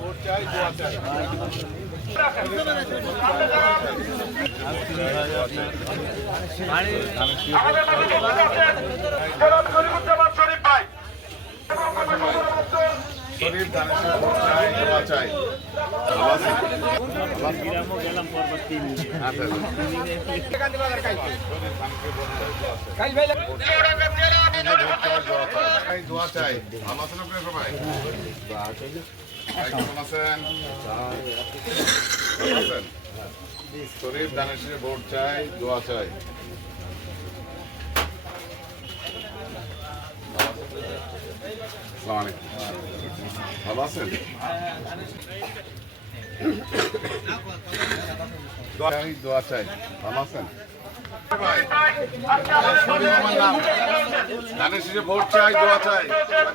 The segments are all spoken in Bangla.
ভোট চাই দোয়া চাই। শরীর ধানের শীষে ভোট চাই দোয়া চাই। ভালো আছেন? চাই, দোয়া চাই। ভালো আছেন আপনারা সবাই? কেমন আছেন? আছেন? শরীফ শীষে ভোট চাই দোয়া চাই। ভালো আছেন? দোয়া চাই, ভালো আছেন? ধানের শীষে ভোট চাই, দোয়া চাই।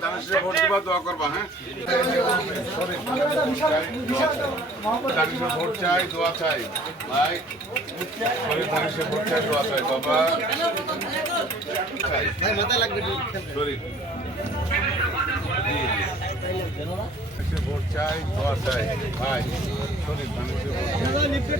ধানের শীষে ভোট দিবা, দোয়া করবা হ্যাঁ? ধানের শীষে ভোট চাই, দোয়া চাই। ভাই ধানের শীষে ভোট চাই, দোয়া চাই, বাবা। শরীর। ভোট চাই, দোয়া চাই। ভাই শরীর ধানের ভোট চাই।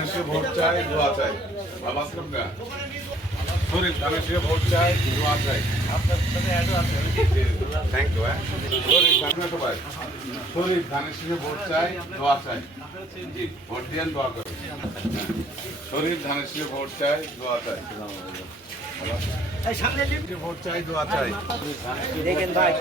শীষে ভোট চাই দোয়া চাই। ভালো আছেন শরীর ধানের ভোট চাই দোয়া চাই। থ্যাংক ইউ হ্যাঁ? শরীর ধানের সবাই? শরীর ধানের ভোট চাই দোয়া চাই। জি ভোট দিয়ে দোয়া করুন। শরীর ধানের ভোট চাই দোয়া চাই। ভোট চাই দোয়া চাই। দেখেন ভাই